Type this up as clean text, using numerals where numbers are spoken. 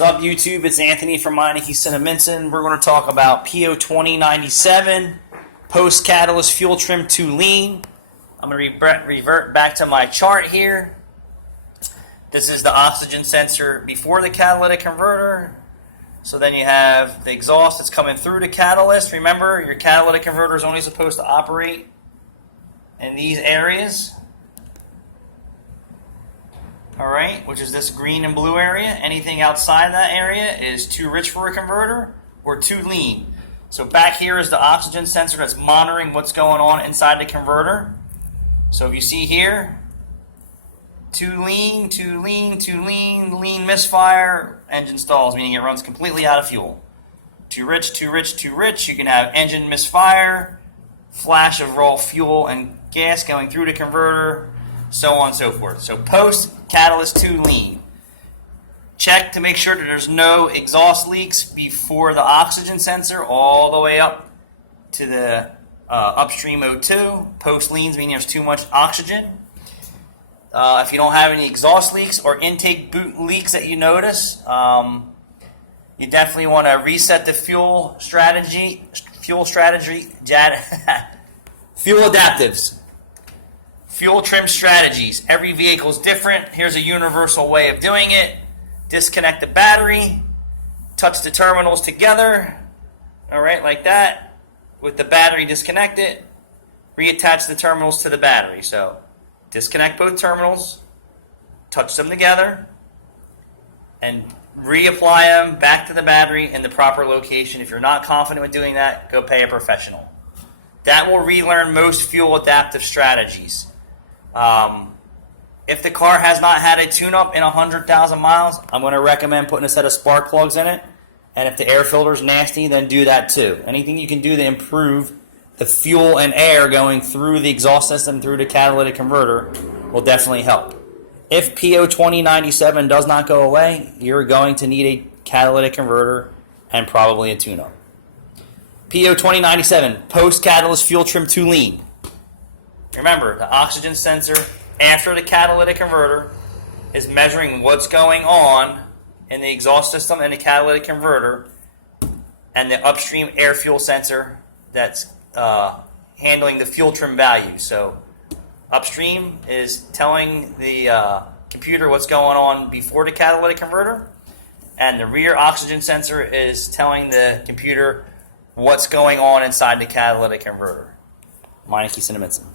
What's up, YouTube? It's Anthony from Meineke, Cinnaminson. We're going to talk about Po2096 post-catalyst fuel trim to lean. I'm going to revert back to my chart here. This is the oxygen sensor before the catalytic converter. So then you have the exhaust that's coming through the catalyst. Remember, your catalytic converter is only supposed to operate in these areas. Alright, which is this green and blue area. Anything outside that area is too rich for a converter or too lean. So back here is the oxygen sensor that's monitoring what's going on inside the converter. So if you see here, too lean, too lean, too lean, lean misfire, engine stalls, meaning it runs completely out of fuel. Too rich, too rich, too rich, you can have engine misfire, flash of raw fuel and gas going through the converter, so on and so forth. So post catalyst to lean. Check to make sure that there's no exhaust leaks before the oxygen sensor all the way up to the upstream O2. Post leans meaning there's too much oxygen. If you don't have any exhaust leaks or intake boot leaks that you notice, you definitely want to reset the fuel adaptives. Fuel trim strategies. Every vehicle is different. Here's a universal way of doing it. Disconnect the battery. Touch the terminals together. Alright, like that. With the battery disconnected, reattach the terminals to the battery. So, disconnect both terminals. Touch them together. And reapply them back to the battery in the proper location. If you're not confident with doing that, go pay a professional. That will relearn most fuel adaptive strategies. If the car has not had a tune-up in 100,000 miles, I'm going to recommend putting a set of spark plugs in it. And if the air filter is nasty, then do that too. Anything you can do to improve the fuel and air going through the exhaust system, through the catalytic converter, will definitely help. If Po2097 does not go away, you're going to need a catalytic converter and probably a tune-up. Po2097, post-catalyst fuel trim to lean. Remember, the oxygen sensor after the catalytic converter is measuring what's going on in the exhaust system and the catalytic converter, and the upstream air fuel sensor that's handling the fuel trim value. So upstream is telling the computer what's going on before the catalytic converter, and the rear oxygen sensor is telling the computer what's going on inside the catalytic converter. Meineke, Cinnaminson.